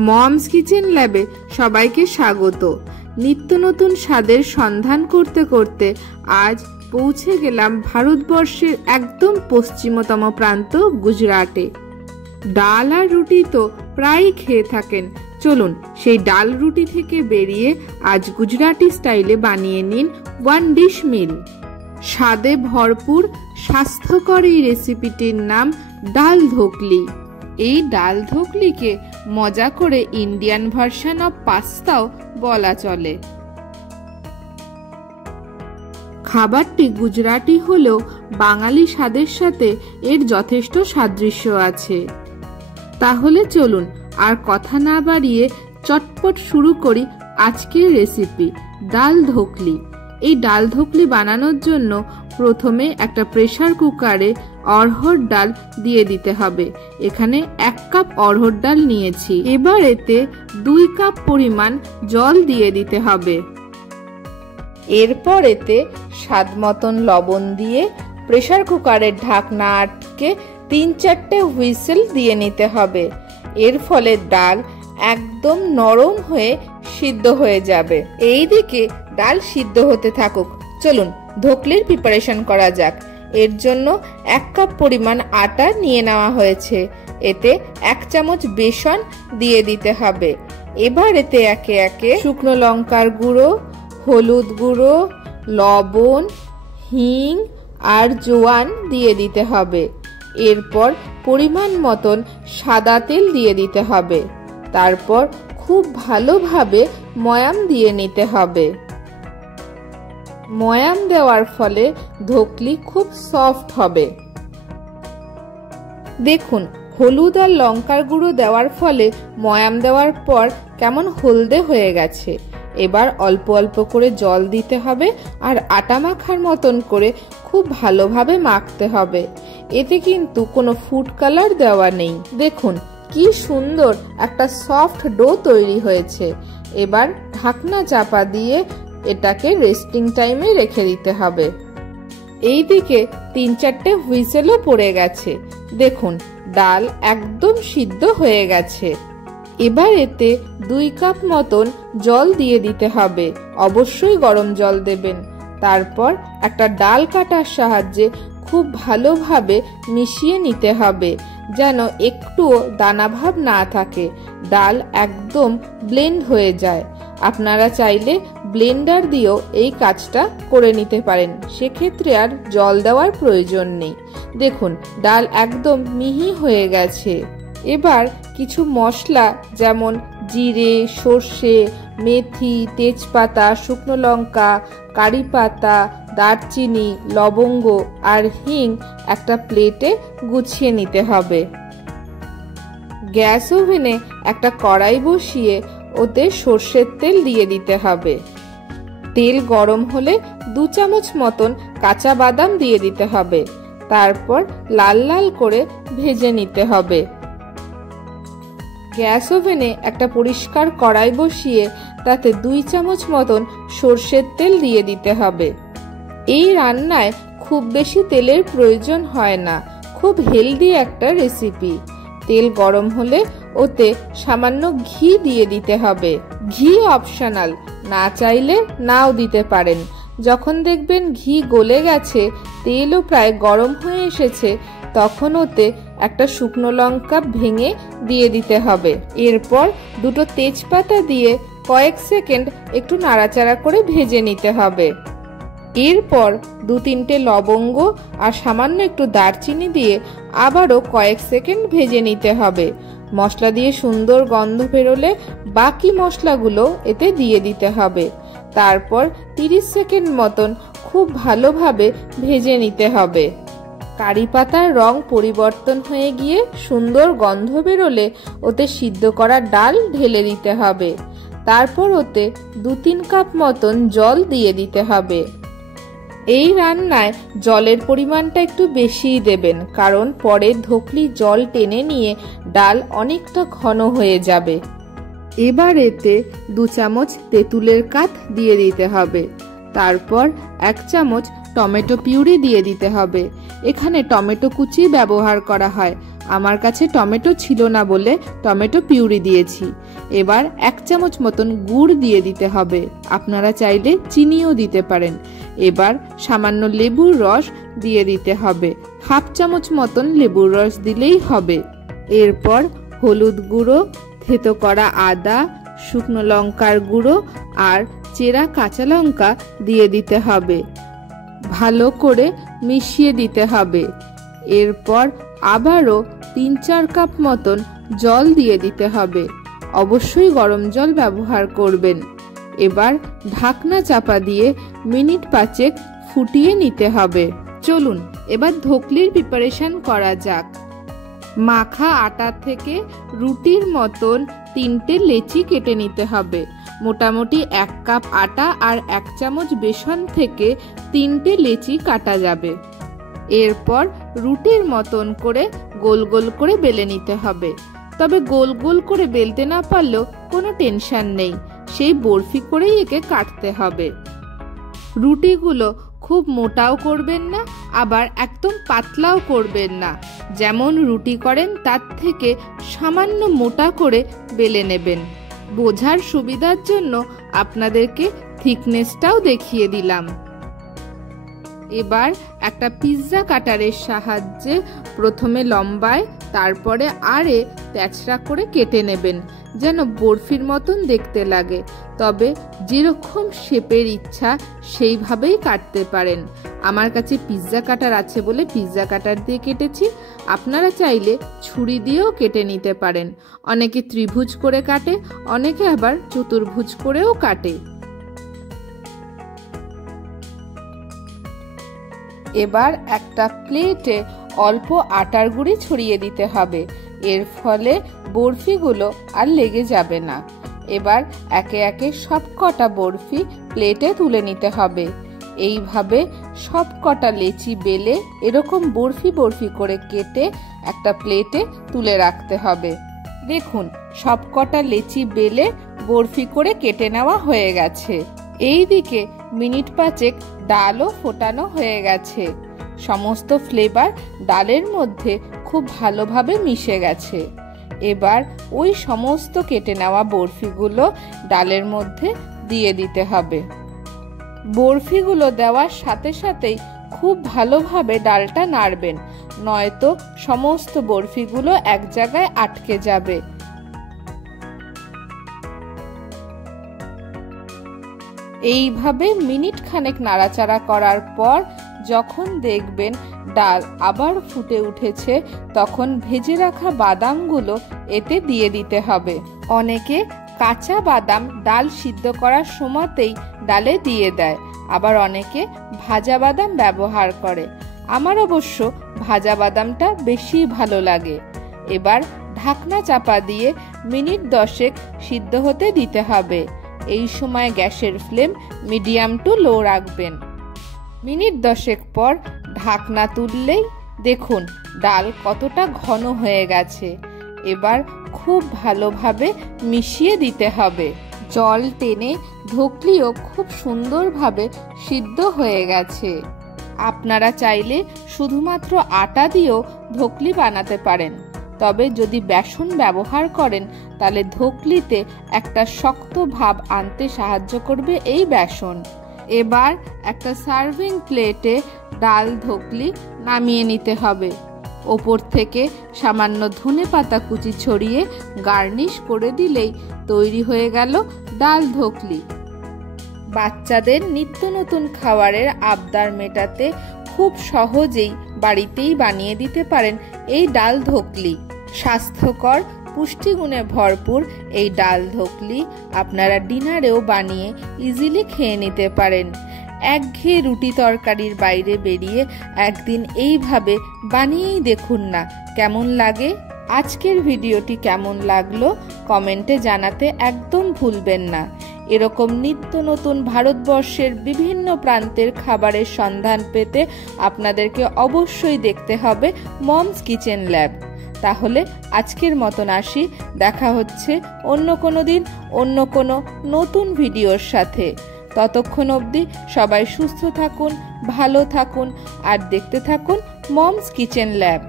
Moms kitchen ল্যাবে সবাইকে স্বাগত। নিত্য নতুন স্বাদের সন্ধান করতে করতে আজ পৌঁছে গেলাম ভারতবর্ষের একদম পশ্চিমতম প্রান্ত গুজরাটে। ডাল আর রুটি তো প্রায় খেয়ে থাকেন, চলুন সেই ডাল রুটি থেকে বেরিয়ে আজ গুজরাটি স্টাইলে বানিয়ে নিন ওয়ান ডিশ মিল। স্বাদে ভরপুর স্বাস্থ্যকর এই রেসিপিটির নাম ডাল ধোকলি। এই ডাল ধোকলিকে মজা করে ইন্ডিয়ান ভার্সন অফ পাস্তাও বলা চলে। খাবারটি গুজরাটি হলেও বাঙালি স্বাদের সাথে এর যথেষ্ট সাদৃশ্য আছে। তাহলে চলুন আর কথা না বাড়িয়ে চটপট শুরু করি আজকের রেসিপি ডাল ধোকলি। এই ডাল ধোকলি বানানোর জন্য প্রথমে একটা প্রেসার কুকারে অড়হর ডাল দিয়ে দিতে হবে। এখানে 1 কাপ অড়হর ডাল নিয়েছি। এবার এতে 2 কাপ পরিমাণ জল দিয়ে দিতে হবে। এরপর এতে স্বাদ মতন লবণ দিয়ে প্রেসার কুকারের ঢাকনা আটকে 3-4টে হুইসেল দিয়ে নিতে হবে। এর ফলে ডাল একদম নরম হয়ে সিদ্ধ হয়ে যাবে। এইদিকে ডাল সিদ্ধ হতে থাকুক, চলুন ধোকলির প্রিপারেশন করা যাক। এর জন্য 1 কাপ পরিমাণ আটা নিয়ে নেওয়া হয়েছে। এতে 1 চামচ বেসন দিয়ে দিতে হবে। এবার এতে একে একে শুকনো লঙ্কার গুঁড়ো, হলুদ গুঁড়ো, লবণ, হিং আর জোয়ান দিয়ে দিতে হবে। এরপর পরিমাণ মতন সাদা তেল দিয়ে দিতে হবে। তারপর খুব ভালোভাবে ময়াম দিয়ে নিতে হবে। ময়াম দেওয়ার ফলে ধোকলি খুব সফট হবে। দেখুন হলুদ আর লঙ্কার গুঁড়ো দেওয়ার ফলে ময়াম দেওয়ার পর কেমন হলদে হয়ে গেছে। এবার অল্প অল্প করে জল দিতে হবে আর আটা মাখার মতন করে খুব ভালোভাবে মাখতে হবে। এতে কিন্তু কোনো ফুড কালার দেওয়া নেই। দেখুন কি সুন্দর একটা সফট ডো তৈরি হয়েছে। এবার ঢাকনা চাপা দিয়ে এটাকে রেস্টিং টাইমে রেখে দিতে হবে। এইদিকে 3-4টে হুইসেলও পড়ে গেছে। দেখুন ডাল একদম সিদ্ধ হয়ে গেছে। এবার এতে 2 কাপ মতন জল দিয়ে দিতে হবে। অবশ্যই গরম জল দেবেন। তারপর একটা ডাল কাটার সাহায্যে খুব ভালোভাবে মিশিয়ে নিতে হবে যেন একটুও দানাভাব না থাকে, ডাল একদম ব্লেন্ড হয়ে যায়। আপনারা চাইলে ব্লেন্ডার দিয়েও এই কাজটা করে নিতে পারেন, সেক্ষেত্রে আর জল দেওয়ার প্রয়োজন নেই। দেখুন ডাল একদম মিহি হয়ে গেছে। এবার কিছু মশলা যেমন জিরে, সর্ষে, মেথি, তেজপাতা, শুকনো লঙ্কা, কারি পাতা, দারচিনি, লবঙ্গ আর হিং একটা প্লেটে গুছিয়ে নিতে হবে। গ্যাস ওভেনে একটা কড়াই বসিয়ে ওতে সর্ষের তেল দিয়ে দিতে হবে। তেল গরম হলে 2 চামচ মতন কাঁচা বাদাম দিয়ে দিতে হবে। তারপর লাল লাল করে ভেজে নিতে হবে। গ্যাস ওভেনে একটা পরিষ্কার কড়াই বসিয়ে তাতে 2 চামচ মতন সর্ষের তেল দিয়ে দিতে হবে। এই রান্নায় খুব বেশি তেলের প্রয়োজন হয় না, খুব হেলদি একটা রেসিপি। তেল গরম হলে ওতে সামান্য ঘি দিয়ে দিতে হবে। ঘি অপশনাল, না চাইলে নাও দিতে পারেন। যখন দেখবেন ঘি গলে গেছে, তেলও প্রায় গরম হয়ে এসেছে, তখন ওতে একটা শুকনো লঙ্কা ভেঙে দিয়ে দিতে হবে। এরপর 2টো তেজপাতা দিয়ে কয়েক সেকেন্ড একটু নাড়াচাড়া করে ভেজে নিতে হবে। এরপর 2-3টে লবঙ্গ আর সামান্য একটু দারচিনি দিয়ে আবারও কয়েক সেকেন্ড ভেজে নিতে হবে। মশলা দিয়ে সুন্দর গন্ধ বেরোলে বাকি মশলাগুলো এতে দিয়ে দিতে হবে। তারপর 30 সেকেন্ড মতন খুব ভালোভাবে ভেজে নিতে হবে। কারি পাতার রং পরিবর্তন হয়ে গিয়ে সুন্দর গন্ধ বেরোলে ওতে সিদ্ধ করা ডাল ঢেলে দিতে হবে। তারপর ওতে 2-3 কাপ মতন জল দিয়ে দিতে হবে। এই রান্নায় জলের পরিমাণটা একটু বেশিই দেবেন, কারণ পরে ধোকলি জল টেনে নিয়ে ডাল অনেকটা ঘন হয়ে যাবে। এবার এতে 2 চামচ তেঁতুলের কাঠ দিয়ে দিতে হবে। তারপর 1 চামচ টমেটো পিউরি দিয়ে দিতে হবে। এখানে টমেটো কুচি ব্যবহার করা হয়। আমার কাছে টমেটো ছিল না বলে টমেটো পিউরি দিয়েছি। এবার 1 চামচ মতন গুড় দিয়ে দিতে হবে, আপনারা চাইলে চিনিও দিতে পারেন। এবার সামান্য লেবুর রস দিয়ে দিতে হবে, 1/2 চামচ মতন লেবুর রস দিলেই হবে। এরপর হলুদ গুঁড়ো, থেতো করা আদা, শুকনো লঙ্কার গুঁড়ো আর চেরা কাঁচা লঙ্কা দিয়ে দিতে হবে, ভালো করে মিশিয়ে দিতে হবে। এরপর আবারও 3-4 কাপ মতন জল দিয়ে দিতে হবে, অবশ্যই গরম জল ব্যবহার করবেন। এবার ঢাকনা চাপা দিয়ে মিনিট 5 ফুটিয়ে নিতে হবে। চলুন এবার ধোকলির প্রিপারেশন করা যাক। মাখা আটা থেকে রুটির মতন 3টে লেচি কেটে নিতে হবে। মোটামুটি 1 কাপ আটা আর 1 চামচ বেসন থেকে 3টে লেচি কাটা যাবে। এরপর রুটির মতন করে গোল গোল করে বেলে নিতে হবে। তবে গোল গোল করে বেলতে না পারলেও কোনো টেনশন নেই, সেই বরফি করেই একে কাটতে হবে। রুটিগুলো খুব মোটাও করবেন না, আবার একদম পাতলাও করবেন না। যেমন রুটি করেন তার থেকে সামান্য মোটা করে বেলে নেবেন। বোঝার সুবিধার জন্য আপনাদেরকে থিকনেসটাও দেখিয়ে দিলাম। এবার একটা পিৎজা কাটারের সাহায্যে প্রথমে লম্বায় তারপরে আরে তেচড়া করে কেটে নেবেন, যেন বরফির মতন দেখতে লাগে। তবে যেরকম শেপের ইচ্ছা সেইভাবেই কাটতে পারেন। আমার কাছে পিৎজা কাটার আছে বলে পিৎজা কাটার দিয়ে কেটেছি, আপনারা চাইলে ছুরি দিয়েও কেটে নিতে পারেন। অনেকে ত্রিভুজ করে কাটে, অনেকে আবার চতুর্ভুজ করেও কাটে। এবার একটা প্লেটে অল্প আটার গুঁড়ি ছড়িয়ে দিতে হবে, এর ফলে বরফিগুলো আর লেগে যাবে না। এবার একে একে সবকটা বরফি প্লেটে তুলে নিতে হবে। এইভাবে সবকটা লেচি বেলে এরকম বরফি বরফি করে কেটে একটা প্লেটে তুলে রাখতে হবে। দেখুন সবকটা লেচি বেলে বরফি করে কেটে নেওয়া হয়ে গেছে। এইদিকে মিনিট 5 ডালও ফোটানো হয়ে গেছে। সমস্ত ফ্লেভার ডালের মধ্যে খুব ভালোভাবে মিশে গেছে। এবার ওই সমস্ত কেটে নেওয়া বরফিগুলো ডালের মধ্যে দিয়ে দিতে হবে। বরফিগুলো দেওয়ার সাথে সাথেই খুব ভালোভাবে ডালটা নাড়বেন, নয়তো সমস্ত বরফিগুলো এক জায়গায় আটকে যাবে। এইভাবে মিনিট খানেক নাড়াচাড়া করার পর যখন দেখবেন ডাল আবার ফুটে উঠেছে, তখন ভেজে রাখা বাদামগুলো এতে দিয়ে দিতে হবে। অনেকে কাঁচা বাদাম ডাল সিদ্ধ করার সময়তেই ডালে দিয়ে দেয়, আবার অনেকে ভাজা বাদাম ব্যবহার করে। আমার অবশ্য ভাজা বাদামটা বেশি ভালো লাগে। এবার ঢাকনা চাপা দিয়ে মিনিট 10 সিদ্ধ হতে দিতে হবে। এই সময় গ্যাসের ফ্লেম মিডিয়াম টু লো রাখবেন। মিনিট 10 পর ঢাকনা তুললেই দেখুন ডাল কতটা ঘন হয়ে গেছে। এবার খুব ভালোভাবে মিশিয়ে দিতে হবে। জল টেনে ধোকলিও খুব সুন্দরভাবে সিদ্ধ হয়ে গেছে। আপনারা চাইলে শুধুমাত্র আটা দিয়েও ধোকলি বানাতে পারেন, তবে যদি বেসন ব্যবহার করেন তাহলে ধোকলিতে একটা শক্ত ভাব আনতে সাহায্য করবে এই বেসন। এবার একটা সার্ভিং প্লেটে ডাল ধোকলি নামিয়ে নিতে হবে। ওপর থেকে সামান্য ধনেপাতা কুচি ছড়িয়ে গার্নিশ করে দিলেই তৈরি হয়ে গেল ডাল ধোকলি। বাচ্চাদের নিত্য নতুন খাবারের আবদার মেটাতে খুব সহজেই বাড়িতেই বানিয়ে দিতে পারেন এই ডাল ধোকলি। স্বাস্থ্যকর পুষ্টিগুণে ভরপুর এই ডাল ধোকলি আপনারা ডিনারেও বানিয়ে ইজিলি খেয়ে নিতে পারেন। একঘেয়ে রুটি তরকারির বাইরে বেরিয়ে একদিন এইভাবে বানিয়েই দেখুন না কেমন লাগে। আজকের ভিডিওটি কেমন লাগলো কমেন্টে জানাতে একদম ভুলবেন না। এরকম নিত্য নতুন ভারতবর্ষের বিভিন্ন প্রান্তের খাবারের সন্ধান পেতে আপনাদেরকে অবশ্যই দেখতে হবে মমস কিচেন ল্যাব। তাহলে আজকের মতন আসি, দেখা হচ্ছে অন্য কোনো দিন অন্য কোনো নতুন ভিডিওর সাথে। ততক্ষণ অবধি সবাই সুস্থ থাকুন, ভালো থাকুন আর দেখতে থাকুন মমস কিচেন ল্যাব।